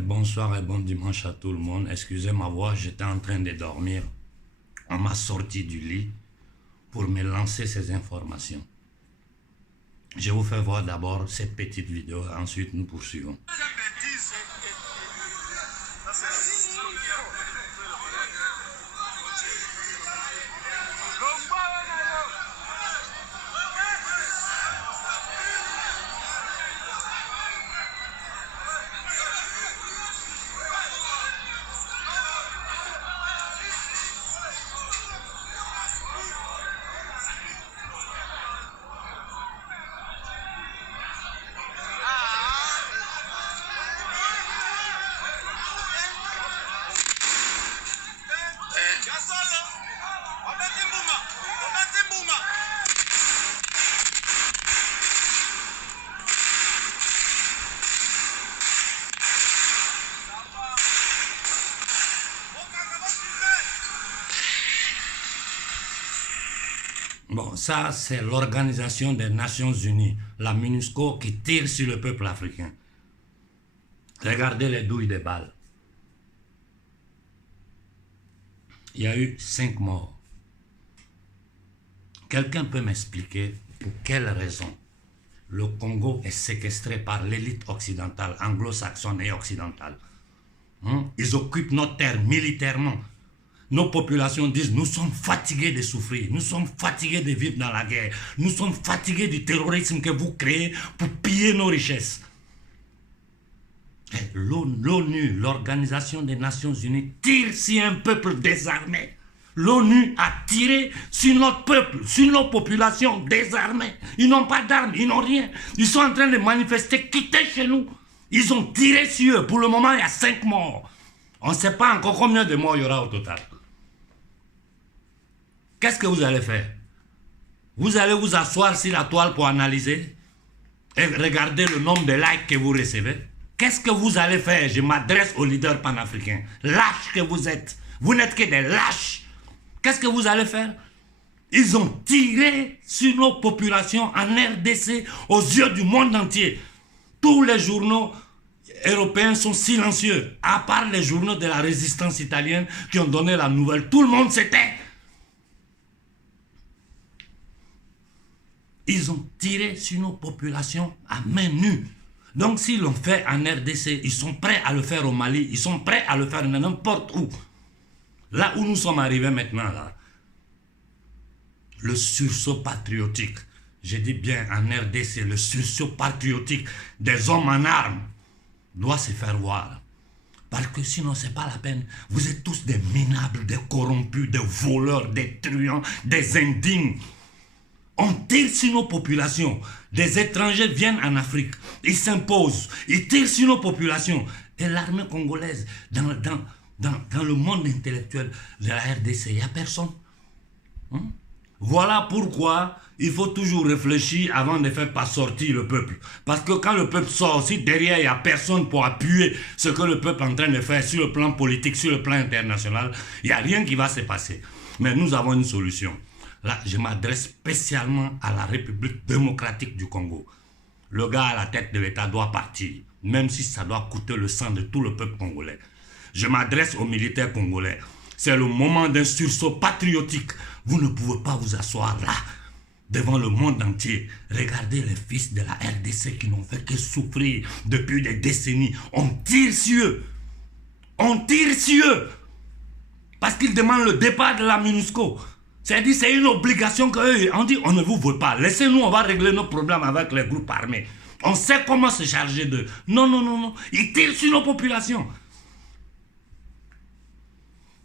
Bonsoir et bon dimanche à tout le monde. Excusez ma voix, j'étais en train de dormir. On m'a sorti du lit pour me lancer ces informations. Je vous fais voir d'abord cette petite vidéo, ensuite nous poursuivons. Bon, ça c'est l'Organisation des Nations Unies, la MINUSCO, qui tire sur le peuple africain. Regardez les douilles des balles. Il y a eu 5 morts. Quelqu'un peut m'expliquer pour quelle raison le Congo est séquestré par l'élite occidentale, anglo-saxonne et occidentale? Ils occupent notre terre militairement. Nos populations disent, nous sommes fatigués de souffrir, nous sommes fatigués de vivre dans la guerre, nous sommes fatigués du terrorisme que vous créez pour piller nos richesses. L'ONU, l'Organisation des Nations Unies, tire sur un peuple désarmé. L'ONU a tiré sur notre peuple, sur nos populations désarmées. Ils n'ont pas d'armes, ils n'ont rien. Ils sont en train de manifester, quitter chez nous. Ils ont tiré sur eux. Pour le moment, il y a 5 morts. On ne sait pas encore combien de morts il y aura au total. Qu'est-ce que vous allez faire? Vous allez vous asseoir sur la toile pour analyser et regarder le nombre de likes que vous recevez? Qu'est-ce que vous allez faire? Je m'adresse aux leaders panafricains. Lâches que vous êtes. Vous n'êtes que des lâches. Qu'est-ce que vous allez faire? Ils ont tiré sur nos populations en RDC aux yeux du monde entier. Tous les journaux européens sont silencieux, à part les journaux de la résistance italienne qui ont donné la nouvelle. Tout le monde se tait. Ils ont tiré sur nos populations à main nue. Donc s'ils l'ont fait en RDC, ils sont prêts à le faire au Mali, ils sont prêts à le faire n'importe où. Là où nous sommes arrivés maintenant, là, le sursaut patriotique, je dis bien en RDC, le sursaut patriotique des hommes en armes doit se faire voir. Parce que sinon, ce n'est pas la peine. Vous êtes tous des minables, des corrompus, des voleurs, des truands, des indignes. On tire sur nos populations. Des étrangers viennent en Afrique. Ils s'imposent. Ils tirent sur nos populations. Et l'armée congolaise, dans le monde intellectuel de la RDC, il n'y a personne. Voilà pourquoi il faut toujours réfléchir avant de faire pas sortir le peuple. Parce que quand le peuple sort, si derrière il n'y a personne pour appuyer ce que le peuple est en train de faire sur le plan politique, sur le plan international, il n'y a rien qui va se passer. Mais nous avons une solution. Là, je m'adresse spécialement à la République démocratique du Congo. Le gars à la tête de l'État doit partir, même si ça doit coûter le sang de tout le peuple congolais. Je m'adresse aux militaires congolais. C'est le moment d'un sursaut patriotique. Vous ne pouvez pas vous asseoir là, devant le monde entier. Regardez les fils de la RDC qui n'ont fait que souffrir depuis des décennies. On tire sur eux. On tire sur eux. Parce qu'ils demandent le départ de la MINUSCO. C'est-à-dire c'est une obligation qu'eux, on dit on ne vous veut pas. Laissez-nous, on va régler nos problèmes avec les groupes armés. On sait comment se charger d'eux. Non, non, non, non. Ils tirent sur nos populations.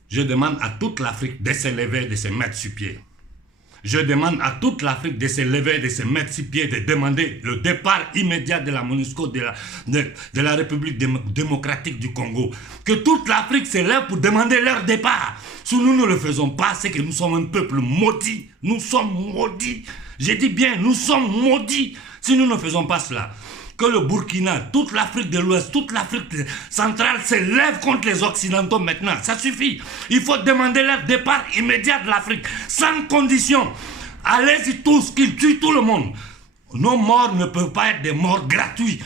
Je demande à toute l'Afrique de se lever, de se mettre sur pied. Je demande à toute l'Afrique de se lever, de se mettre sur pied, de demander le départ immédiat de la MONUSCO, de la République démocratique du Congo. Que toute l'Afrique se lève pour demander leur départ. Si nous ne le faisons pas, c'est que nous sommes un peuple maudit. Nous sommes maudits. Je dis bien, nous sommes maudits si nous ne faisons pas cela. Que le Burkina, toute l'Afrique de l'Ouest, toute l'Afrique centrale se lève contre les Occidentaux maintenant. Ça suffit. Il faut demander leur départ immédiat de l'Afrique, sans condition. Allez-y tous, qu'ils tuent tout le monde. Nos morts ne peuvent pas être des morts gratuits.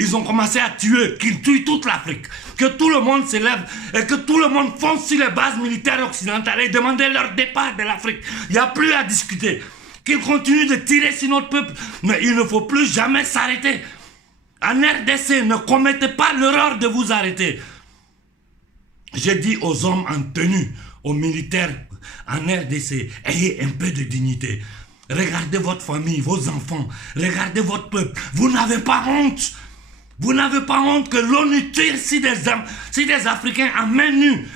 Ils ont commencé à tuer, qu'ils tuent toute l'Afrique. Que tout le monde s'élève et que tout le monde fonce sur les bases militaires occidentales et demander leur départ de l'Afrique. Il n'y a plus à discuter. Qu'ils continuent de tirer sur notre peuple. Mais il ne faut plus jamais s'arrêter. En RDC, ne commettez pas l'erreur de vous arrêter. J'ai dit aux hommes en tenue, aux militaires en RDC, ayez un peu de dignité. Regardez votre famille, vos enfants. Regardez votre peuple. Vous n'avez pas honte. Vous n'avez pas honte que l'ONU tire si des Africains à main nue.